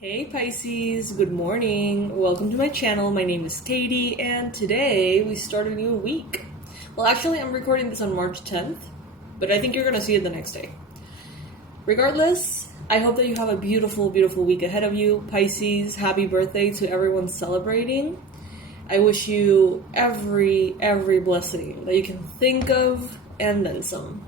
Hey Pisces, good morning. Welcome to my channel. My name is Katie and today we start a new week. Well, actually I'm recording this on March 10th, but I think you're gonna see it the next day. Regardless, I hope that you have a beautiful, beautiful week ahead of you. Pisces, happy birthday to everyone celebrating. I wish you every blessing that you can think of and then some.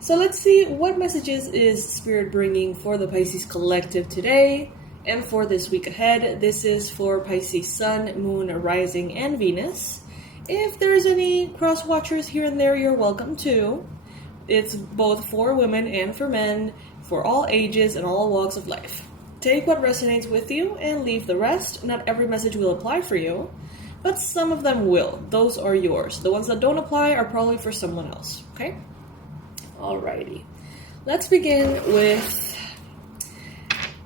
So let's see what messages is Spirit bringing for the Pisces collective today and for this week ahead. This is for Pisces Sun, Moon, Rising, and Venus. If there's any cross watchers here and there, you're welcome too. It's both for women and for men, for all ages and all walks of life. Take what resonates with you and leave the rest. Not every message will apply for you, but some of them will. Those are yours. The ones that don't apply are probably for someone else, okay? Alrighty, let's begin with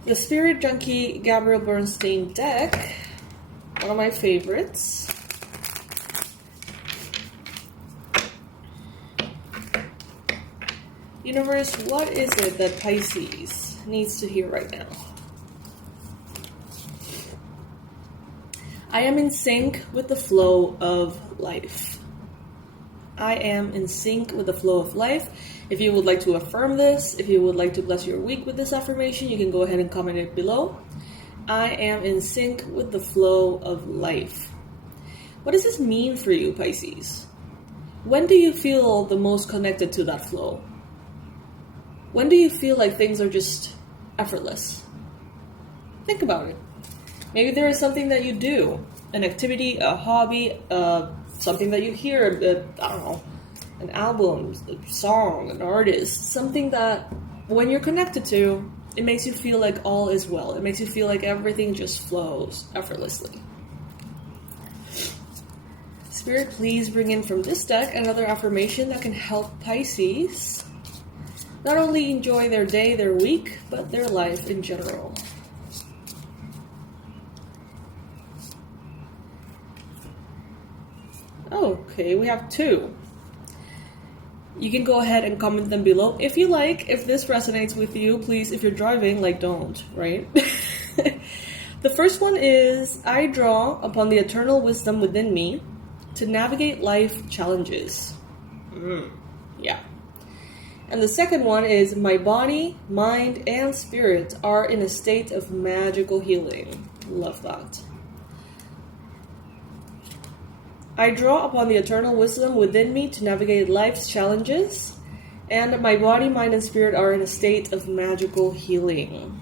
the Spirit Junkie Gabriel Bernstein deck, one of my favorites. Universe, what is it that Pisces needs to hear right now? I am in sync with the flow of life. I am in sync with the flow of life. If you would like to affirm this, if you would like to bless your week with this affirmation, you can go ahead and comment it below. I am in sync with the flow of life. What does this mean for you, Pisces? When do you feel the most connected to that flow? When do you feel like things are just effortless? Think about it. Maybe there is something that you do, an activity, a hobby, something that you hear, I don't know, an album, a song, an artist, something that when you're connected to, it makes you feel like all is well. It makes you feel like everything just flows effortlessly. Spirit, please bring in from this deck another affirmation that can help Pisces not only enjoy their day, their week, but their life in general. Okay, we have two. You can go ahead and comment them below if you like. If this resonates with you, please, if you're driving, don't, right? The first one is, I draw upon the eternal wisdom within me to navigate life challenges. Yeah. And the second one is, my body, mind, and spirit are in a state of magical healing. Love that. I draw upon the eternal wisdom within me to navigate life's challenges, and my body, mind, and spirit are in a state of magical healing.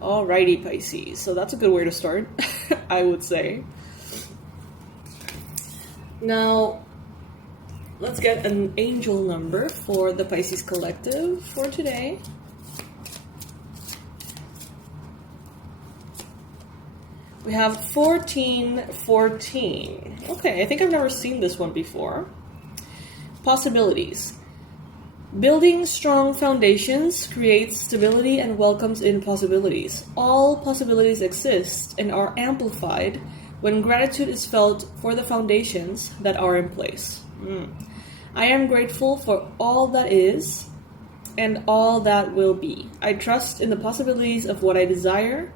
Alrighty, Pisces. So that's a good way to start, I would say. Now, let's get an angel number for the Pisces collective for today. We have 1414. Okay, I think I've never seen this one before. Possibilities. Building strong foundations creates stability and welcomes in possibilities. All possibilities exist and are amplified when gratitude is felt for the foundations that are in place. I am grateful for all that is and all that will be. I trust in the possibilities of what I desire,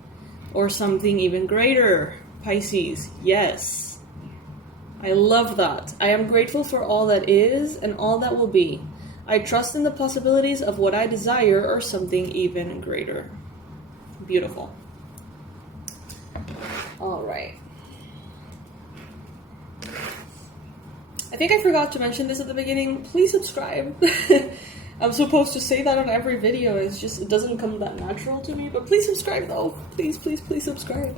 or something even greater. Pisces, yes. I love that. I am grateful for all that is and all that will be. I trust in the possibilities of what I desire or something even greater. Beautiful. All right. I think I forgot to mention this at the beginning. Please subscribe. I'm supposed to say that on every video. It doesn't come that natural to me. But please subscribe though. Please subscribe.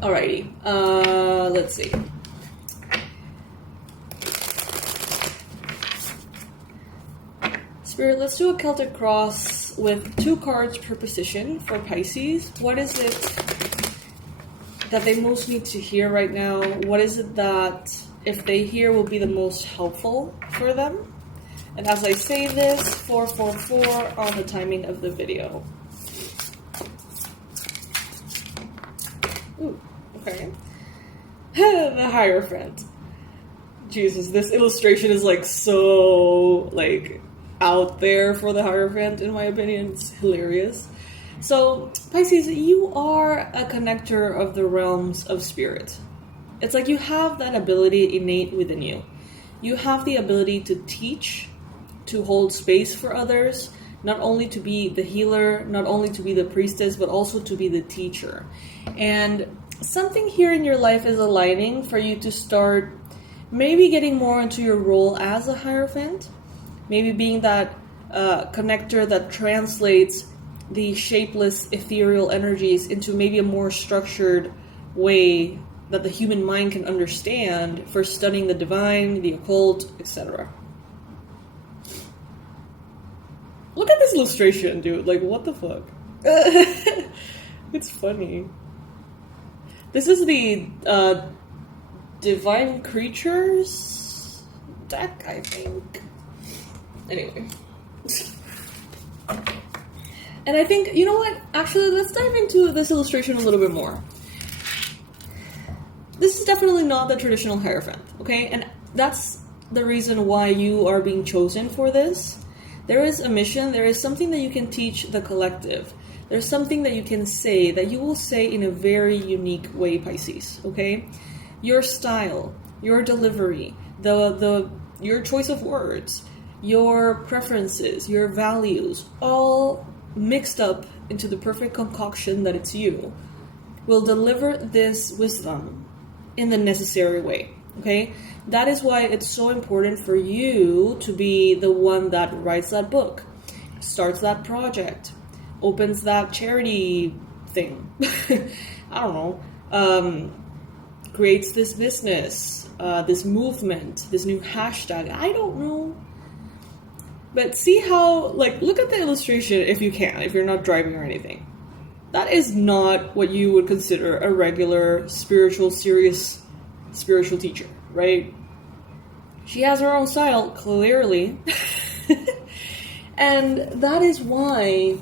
Alrighty. Let's see. Spirit, let's do a Celtic cross with 2 cards per position for Pisces. What is it that they most need to hear right now? What is it that, if they hear, will be the most helpful for them? And as I say this, 444 on the timing of the video. Ooh, okay. The hierophant. Jesus, this illustration is so out there for the hierophant, in my opinion. It's hilarious. So, Pisces, you are a connector of the realms of spirit. It's like you have that ability innate within you. You have the ability to teach, to hold space for others, not only to be the healer, not only to be the priestess, but also to be the teacher. And something here in your life is aligning for you to start maybe getting more into your role as a hierophant, maybe being that connector that translates the shapeless ethereal energies into maybe a more structured way that the human mind can understand for studying the divine, the occult, etc. Look at this illustration, dude. Like, what the fuck? It's funny. This is the Divine Creatures deck, I think. Anyway. And I think, you know what? Actually, let's dive into this illustration a little bit more. This is definitely not the traditional hierophant, okay? And that's the reason why you are being chosen for this. There is a mission, there is something that you can teach the collective. There's something that you can say that you will say in a very unique way, Pisces, okay? Your style, your delivery, your choice of words, your preferences, your values, all mixed up into the perfect concoction that it's you, will deliver this wisdom in the necessary way, okay? That is why it's so important for you to be the one that writes that book, starts that project, opens that charity thing, I don't know, creates this business, this movement, this new hashtag, I don't know. But see how, like, look at the illustration if you can, if you're not driving or anything. That is not what you would consider a regular serious spiritual teacher, right? She has her own style, clearly. And that is why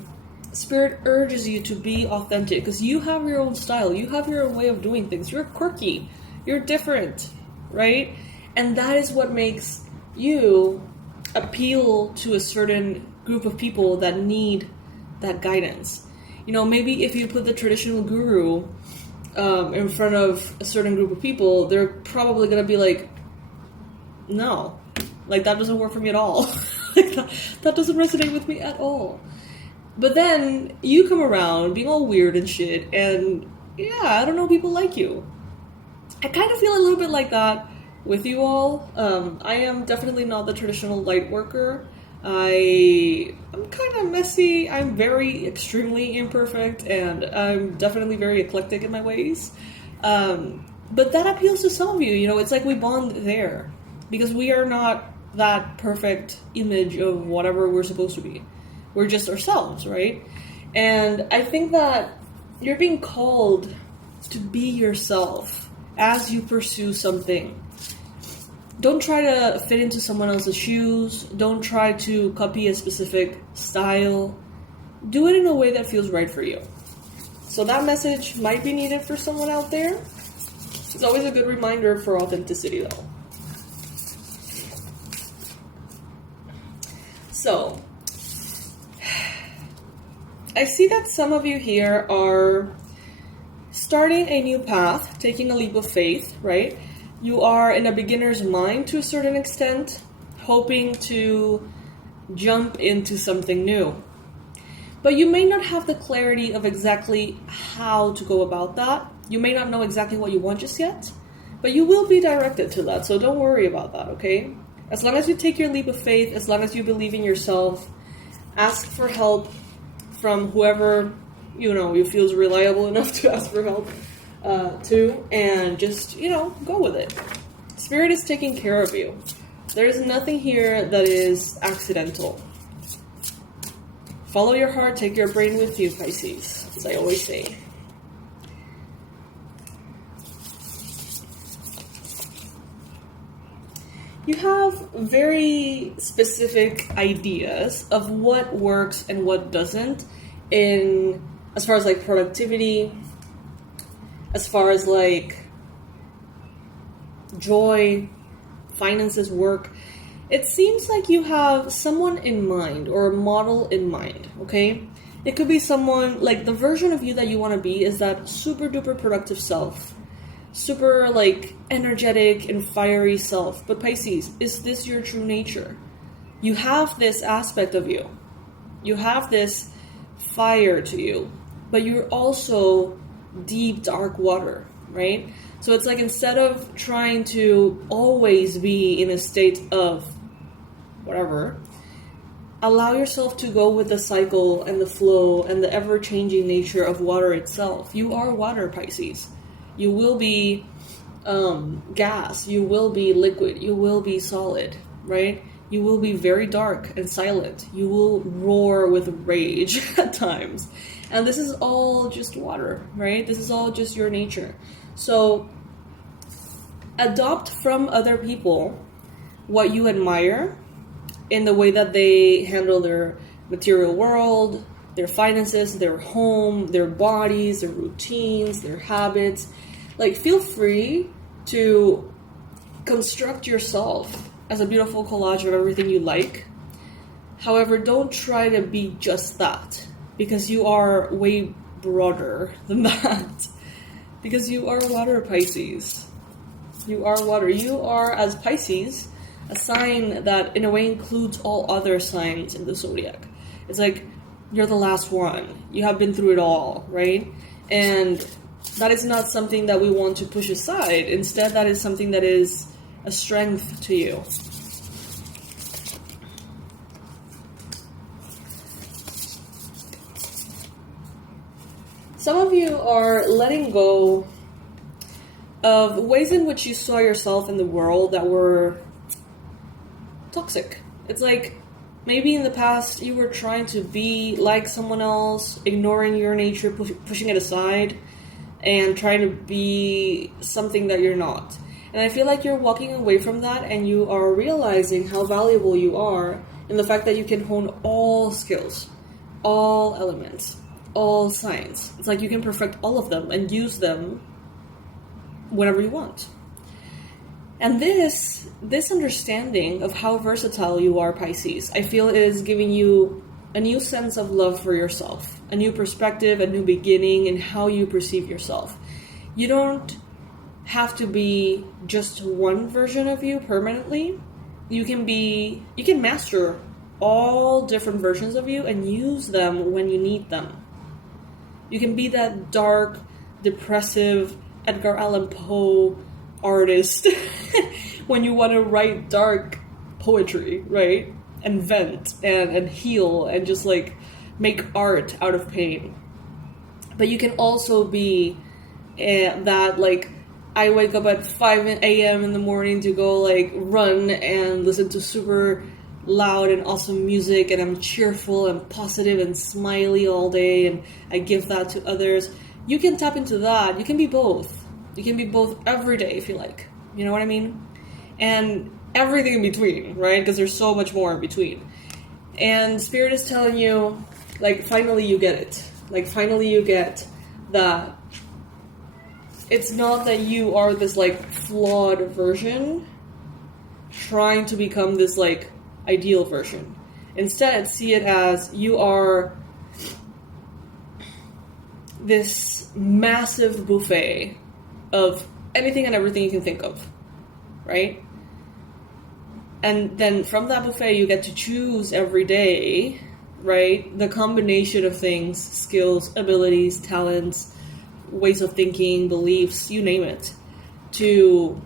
Spirit urges you to be authentic, because you have your own style, you have your own way of doing things. You're quirky, you're different, right? And that is what makes you appeal to a certain group of people that need that guidance. You know, maybe if you put the traditional guru in front of a certain group of people, they're probably going to be like, no, like that doesn't work for me at all. Like that doesn't resonate with me at all. But then you come around being all weird and shit, and yeah, I don't know, people like you. I kind of feel a little bit like that with you all. I am definitely not the traditional light worker. I'm kind of messy. I'm very extremely imperfect, and I'm definitely very eclectic in my ways. But that appeals to some of you. You know, it's like we bond there because we are not that perfect image of whatever we're supposed to be. We're just ourselves, right? And I think that you're being called to be yourself as you pursue something. Don't try to fit into someone else's shoes. Don't try to copy a specific style. Do it in a way that feels right for you. So that message might be needed for someone out there. It's always a good reminder for authenticity, though. So, I see that some of you here are starting a new path, taking a leap of faith, right? You are in a beginner's mind to a certain extent, hoping to jump into something new. But you may not have the clarity of exactly how to go about that. You may not know exactly what you want just yet, but you will be directed to that, so don't worry about that, okay? As long as you take your leap of faith, as long as you believe in yourself, ask for help from whoever, you feels reliable enough to ask for help to, and just, go with it. Spirit is taking care of you. There's nothing here that is accidental. Follow your heart, take your brain with you, Pisces, as I always say. You have very specific ideas of what works and what doesn't as far as like productivity, as far as like joy, finances, work. it seems like you have someone in mind or a model in mind, okay? It could be someone, like the version of you that you want to be is that super duper productive self. Super like energetic and fiery self. But Pisces, is this your true nature? You have this aspect of you. You have this fire to you. But you're also deep, dark water, right? So it's like instead of trying to always be in a state of whatever, allow yourself to go with the cycle and the flow and the ever-changing nature of water itself. You are water, Pisces. You will be gas. You will be liquid. You will be solid, right? You will be very dark and silent. You will roar with rage at times. And this is all just water, right? This is all just your nature. So adopt from other people what you admire in the way that they handle their material world, their finances, their home, their bodies, their routines, their habits. Like, feel free to construct yourself as a beautiful collage of everything you like. However, don't try to be just that, because you are way broader than that. Because you are water, Pisces. You are water. You are, as Pisces, a sign that in a way includes all other signs in the zodiac. It's like you're the last one. You have been through it all, right? And that is not something that we want to push aside. Instead, that is something that is a strength to you. Some of you are letting go of ways in which you saw yourself in the world that were toxic. It's like maybe in the past you were trying to be like someone else, ignoring your nature, pushing it aside, and trying to be something that you're not. And I feel like you're walking away from that and you are realizing how valuable you are in the fact that you can hone all skills, all elements, all signs. It's like you can perfect all of them and use them whenever you want. And this understanding of how versatile you are, Pisces, I feel is giving you a new sense of love for yourself, a new perspective, a new beginning in how you perceive yourself. You don't have to be just one version of you permanently. You can master all different versions of you and use them when you need them. You can be that dark, depressive Edgar Allan Poe artist when you want to write dark poetry, right? And vent and heal and just like make art out of pain. But you can also be that like I wake up at 5 a.m. in the morning to go like run and listen to super loud and awesome music, and I'm cheerful and positive and smiley all day, and I give that to others. You can tap into that. You can be both. You can be both every day if you like. You know what I mean? And everything in between, right? Because there's so much more in between. And Spirit is telling you, like, finally you get it. Like, finally you get that it's not that you are this, like, flawed version trying to become this, like, ideal version. Instead, see it as you are this massive buffet of anything and everything you can think of, right? And then from that buffet, you get to choose every day, right? The combination of things, skills, abilities, talents, ways of thinking, beliefs, you name it, to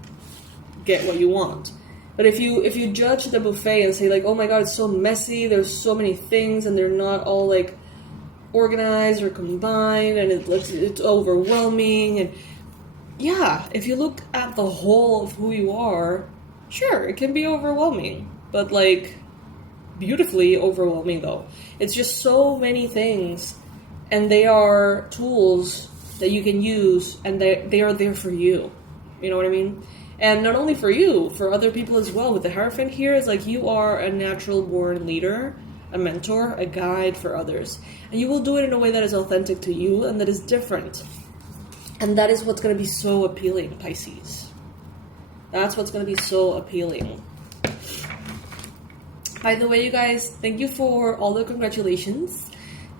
get what you want. But if you judge the buffet and say like, oh my god, it's so messy, there's so many things, and they're not all like organized or combined, and it's overwhelming, and yeah, if you look at the whole of who you are, sure, it can be overwhelming, but like beautifully overwhelming though. It's just so many things, and they are tools that you can use, and they are there for you. You know what I mean? And not only for you, for other people as well. With the hierophant here, it's like you are a natural born leader, a mentor, a guide for others. And you will do it in a way that is authentic to you and that is different. And that is what's going to be so appealing, Pisces. That's what's going to be so appealing. By the way, you guys, thank you for all the congratulations.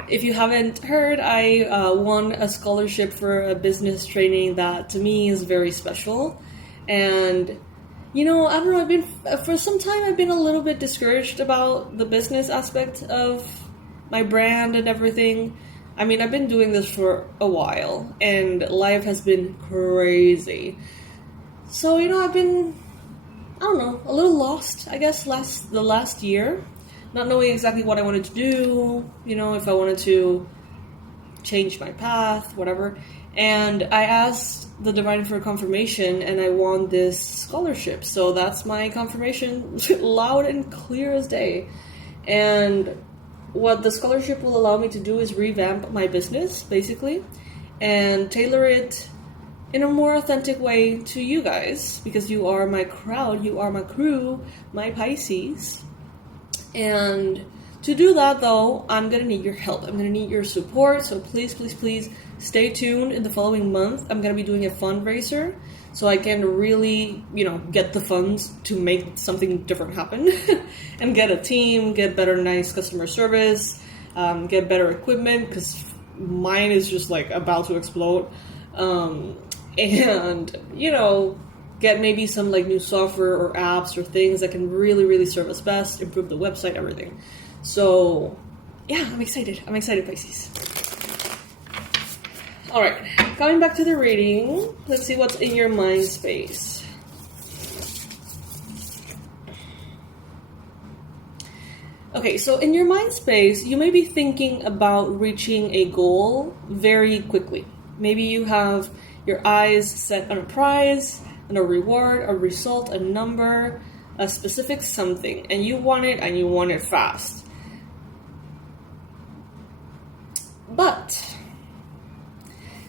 If you haven't heard, I won a scholarship for a business training that to me is very special. And, you know, I don't know, for some time I've been a little bit discouraged about the business aspect of my brand and everything. I mean, I've been doing this for a while, and life has been crazy. So, you know, I've been, I don't know, a little lost, I guess, the last year. Not knowing exactly what I wanted to do, you know, if I wanted to change my path, whatever. And I asked the Divine for confirmation, and I won this scholarship. So that's my confirmation, loud and clear as day. And what the scholarship will allow me to do is revamp my business, basically, and tailor it in a more authentic way to you guys, because you are my crowd, you are my crew, my Pisces. And to do that, though, I'm going to need your help. I'm going to need your support. So please, please, please stay tuned. In the following month, I'm going to be doing a fundraiser so I can really, you know, get the funds to make something different happen and get a team, get better, nice customer service, get better equipment, because mine is just like about to explode. And, you know, get maybe some like new software or apps or things that can really, really serve us best, improve the website, everything. So, yeah, I'm excited, Pisces. All right, coming back to the reading, let's see what's in your mind space. Okay, so in your mind space, you may be thinking about reaching a goal very quickly. Maybe you have your eyes set on a prize, and a reward, a result, a number, a specific something, and you want it fast. But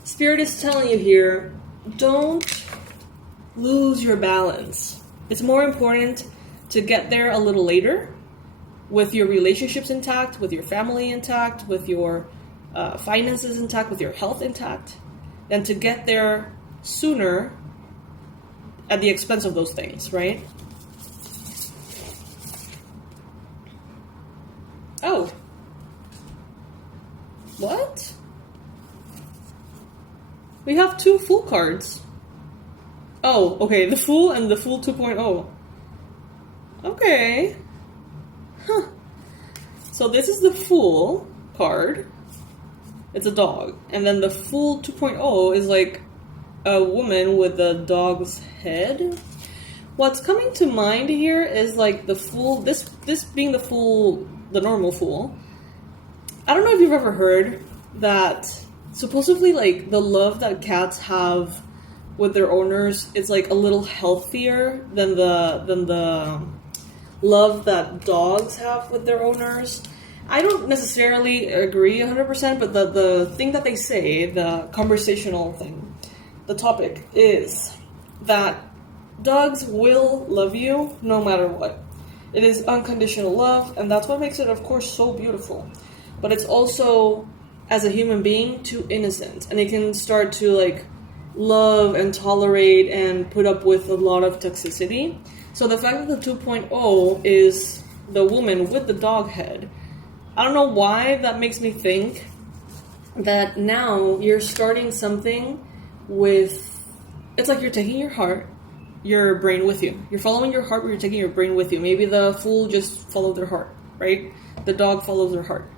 Spirit is telling you here, don't lose your balance. It's more important to get there a little later, with your relationships intact, with your family intact, with your finances intact, with your health intact, than to get there sooner at the expense of those things, right? Oh. What? We have two Fool cards. Oh, okay, the Fool and the Fool 2.0. Okay. Huh. So this is the Fool card. It's a dog. And then the Fool 2.0 is like a woman with a dog's head. What's coming to mind here is like the Fool, this being the Fool, the normal Fool. I don't know if you've ever heard that supposedly like the love that cats have with their owners is like a little healthier than the love that dogs have with their owners. I don't necessarily agree 100%, but the thing that they say, the conversational thing, the topic is that dogs will love you no matter what. It is unconditional love, and that's what makes it, of course, so beautiful. But it's also, as a human being, too innocent, and it can start to like love and tolerate and put up with a lot of toxicity. So the fact that the 2.0 is the woman with the dog head, I don't know why that makes me think that now you're starting something with, it's like you're taking your heart, your brain with you. You're following your heart, but you're taking your brain with you. Maybe the Fool just followed their heart, right? The dog follows their heart.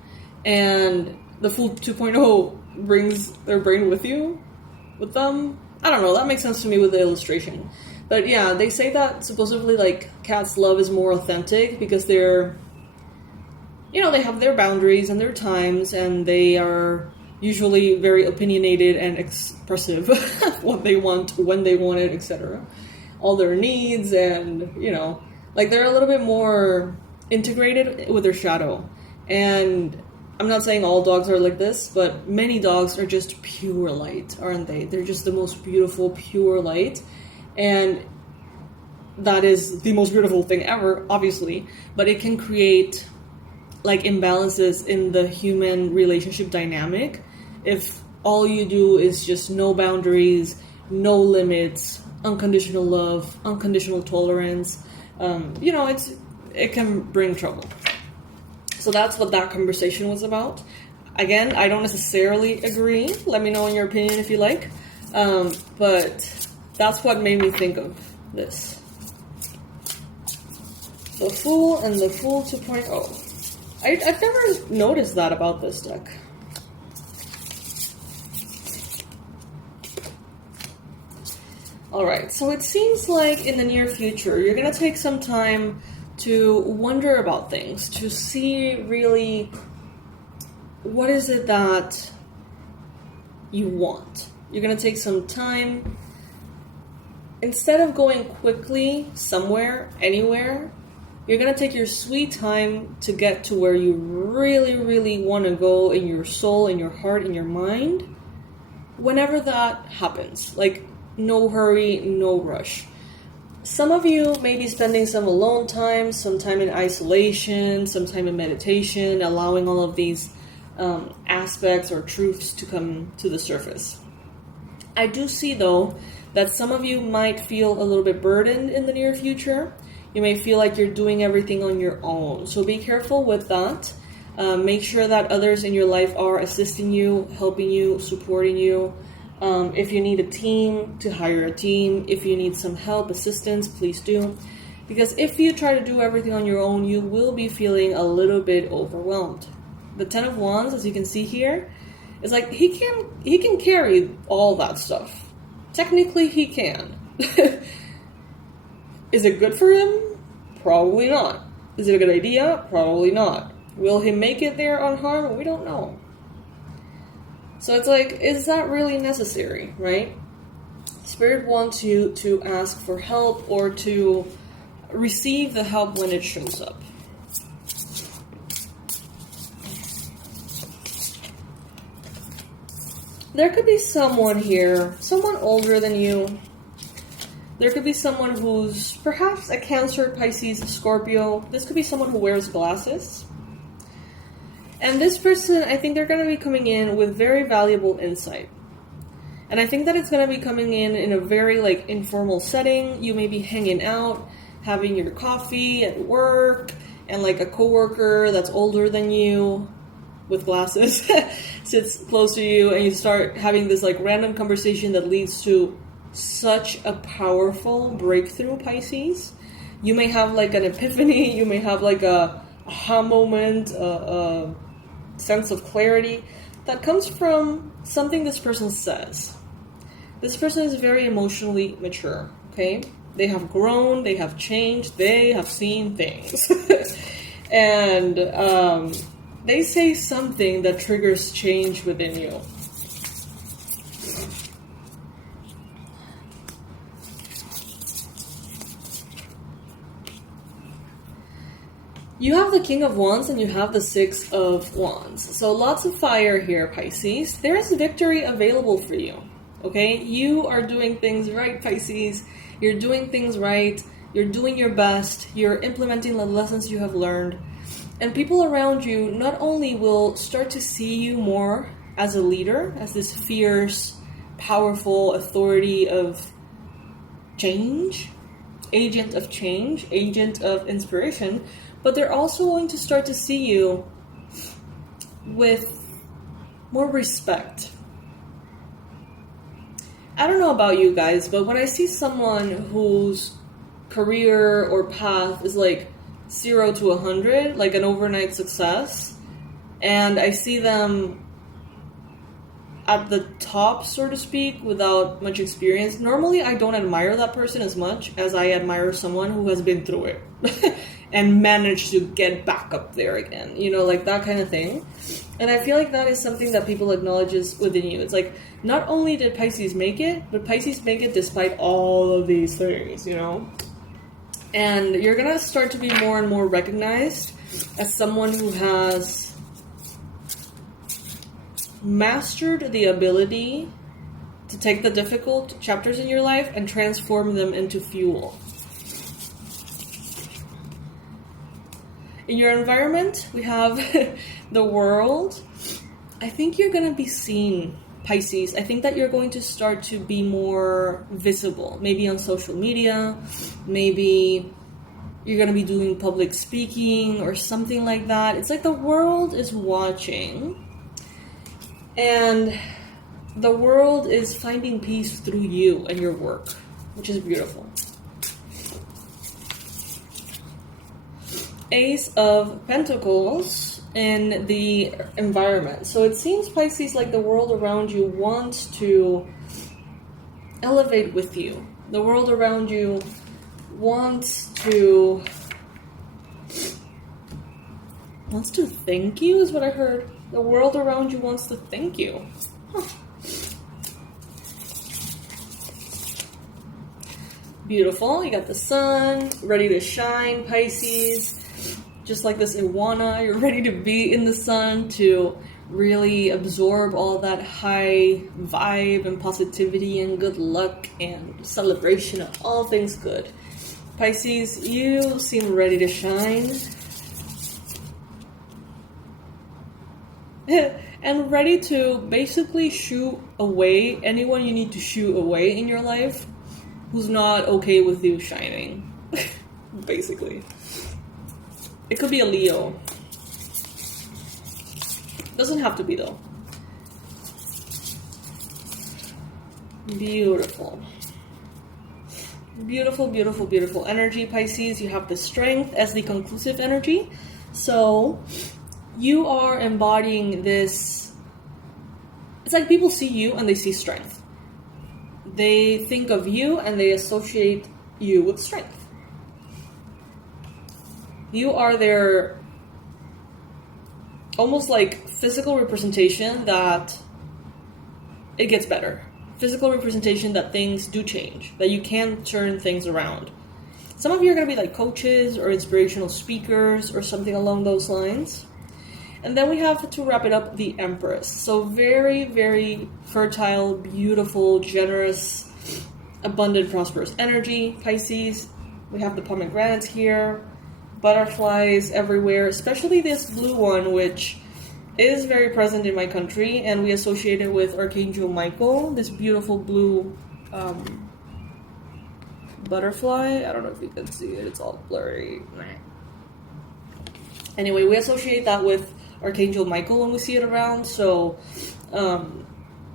And the Fool 2.0 brings their brain with them. I don't know, that makes sense to me with the illustration. But yeah, they say that supposedly like cats' love is more authentic because they're, you know, they have their boundaries and their times, and they are usually very opinionated and expressive what they want, when they want it, etc. All their needs, and, you know, like they're a little bit more integrated with their shadow. And I'm not saying all dogs are like this, but many dogs are just pure light, aren't they? They're just the most beautiful, pure light. And that is the most beautiful thing ever, obviously. But it can create like imbalances in the human relationship dynamic if all you do is just no boundaries, no limits, unconditional love, unconditional tolerance. You know, it can bring trouble. So that's what that conversation was about. Again, I don't necessarily agree. Let me know in your opinion if you like. But that's what made me think of this. The Fool and the Fool 2.0. I've never noticed that about this deck. Alright, so it seems like in the near future, you're going to take some time to wonder about things, to see really what is it that you want. You're going to take some time. Instead of going quickly somewhere, anywhere, you're going to take your sweet time to get to where you really, really want to go in your soul, in your heart, in your mind. Whenever that happens. Like, no hurry, no rush. Some of you may be spending some alone time, some time in isolation, some time in meditation, allowing all of these aspects or truths to come to the surface. I do see, though, that some of you might feel a little bit burdened in the near future. You may feel like you're doing everything on your own. So be careful with that. Make sure that others in your life are assisting you, helping you, supporting you. If you need a team, to hire a team. If you need some help, assistance, please do. Because if you try to do everything on your own, you will be feeling a little bit overwhelmed. The Ten of Wands, as you can see here, is like he can carry all that stuff. Technically, he can. Is it good for him? Probably not. Is it a good idea? Probably not. Will he make it there unharmed? We don't know. So it's like, is that really necessary, right? Spirit wants you to ask for help or to receive the help when it shows up. There could be someone here, someone older than you. There could be someone who's perhaps a Cancer, Pisces, Scorpio. This could be someone who wears glasses. And this person, I think they're going to be coming in with very valuable insight. And I think that it's going to be coming in a very informal setting. You may be hanging out, having your coffee at work, and a coworker that's older than you with glasses sits close to you, and you start having this random conversation that leads to such a powerful breakthrough, Pisces. You may have an epiphany, you may have a aha moment, a sense of clarity that comes from something this person says. This person is very emotionally mature, okay? They have grown, they have changed, they have seen things. And they say something that triggers change within you. You have the King of Wands and you have the Six of Wands. So lots of fire here, Pisces. There is victory available for you, okay? You are doing things right, Pisces. You're doing things right. You're doing your best. You're implementing the lessons you have learned. And people around you not only will start to see you more as a leader, as this fierce, powerful authority of change, agent of change, agent of inspiration, but they're also going to start to see you with more respect. I don't know about you guys, but when I see someone whose career or path is 0 to 100, like an overnight success, and I see them at the top, so to speak, without much experience, normally I don't admire that person as much as I admire someone who has been through it and managed to get back up there again, that kind of thing. And I feel like that is something that people acknowledges within you. It's not only did Pisces make it, but Pisces make it despite all of these things, And you're going to start to be more and more recognized as someone who has mastered the ability to take the difficult chapters in your life and transform them into fuel. In your environment, we have the world. I think you're going to be seen, Pisces. I think that you're going to start to be more visible, maybe on social media, maybe you're going to be doing public speaking or something like that. It's like the world is watching, and the world is finding peace through you and your work, which is beautiful. Ace of Pentacles in the environment. So it seems, Pisces, like the world around you wants to elevate with you. The world around you wants to thank you, is what I heard. The world around you wants to thank you. Huh. Beautiful. You got the sun ready to shine, Pisces. Just like this iguana, you're ready to be in the sun to really absorb all that high vibe and positivity and good luck and celebration of all things good. Pisces, you seem ready to shine. And ready to basically shoo away anyone you need to shoo away in your life who's not okay with you shining. Basically. It could be a Leo. Doesn't have to be, though. Beautiful. Beautiful, beautiful, beautiful energy, Pisces. You have the strength as the conclusive energy. So you are embodying this. It's like people see you and they see strength. They think of you and they associate you with strength. You are their almost like physical representation that it gets better. Physical representation that things do change, that you can turn things around. Some of you are going to be like coaches or inspirational speakers or something along those lines. And then we have, to wrap it up, the Empress. So very, very fertile, beautiful, generous, abundant, prosperous energy, Pisces. We have the pomegranates here. Butterflies everywhere, especially this blue one, which is very present in my country, and we associate it with Archangel Michael, this beautiful blue butterfly. I don't know if you can see it, it's all blurry. Anyway, we associate that with Archangel Michael when we see it around, so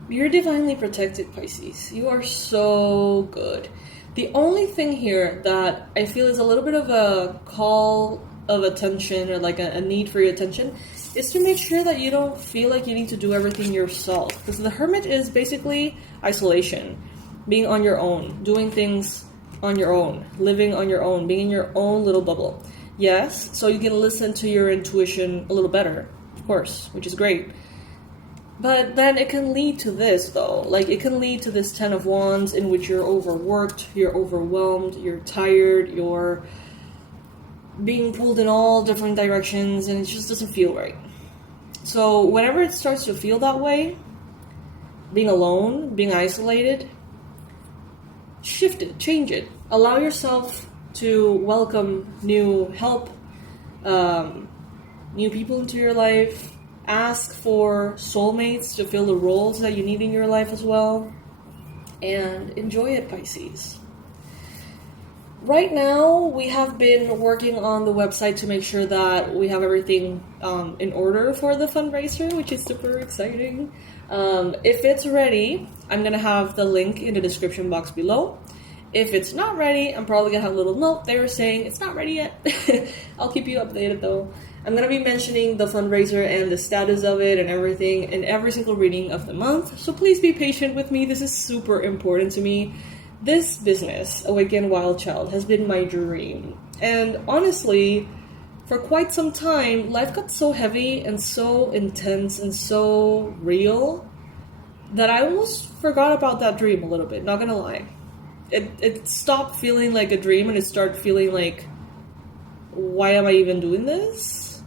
you're divinely protected, Pisces. You are so good. The only thing here that I feel is a little bit of a call of attention, or like a need for your attention, is to make sure that you don't feel like you need to do everything yourself. Because the Hermit is basically isolation, being on your own, doing things on your own, living on your own, being in your own little bubble. Yes, so you can listen to your intuition a little better, of course, which is great. But then it can lead to this, though. Like, it can lead to this Ten of Wands in which you're overworked, you're overwhelmed, you're tired, you're being pulled in all different directions, and it just doesn't feel right. So whenever it starts to feel that way, being alone, being isolated, shift it, change it. Allow yourself to welcome new help, new people into your life. Ask for soulmates to fill the roles that you need in your life as well. And enjoy it, Pisces. Right now, we have been working on the website to make sure that we have everything in order for the fundraiser, which is super exciting. If it's ready, I'm going to have the link in the description box below. If it's not ready, I'm probably going to have a little note there saying it's not ready yet. I'll keep you updated, though. I'm going to be mentioning the fundraiser and the status of it and everything in every single reading of the month. So please be patient with me. This is super important to me. This business, Awaken Wild Child, has been my dream. And honestly, for quite some time, life got so heavy and so intense and so real that I almost forgot about that dream a little bit, not gonna lie. It stopped feeling like a dream and it started feeling like, why am I even doing this?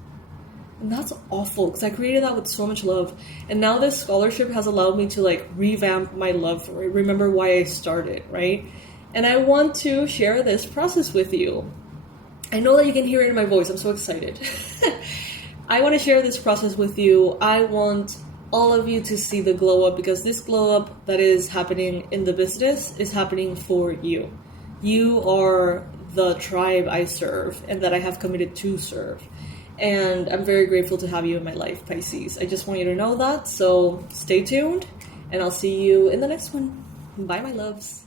And that's awful, because I created that with so much love. And now this scholarship has allowed me to like revamp my love for it, remember why I started, right? And I want to share this process with you. I know that you can hear it in my voice. I'm so excited. I want to share this process with you. I want all of you to see the glow up, because this glow up that is happening in the business is happening for you. You are the tribe I serve and that I have committed to serve. And I'm very grateful to have you in my life, Pisces. I just want you to know that, so stay tuned, and I'll see you in the next one. Bye, my loves.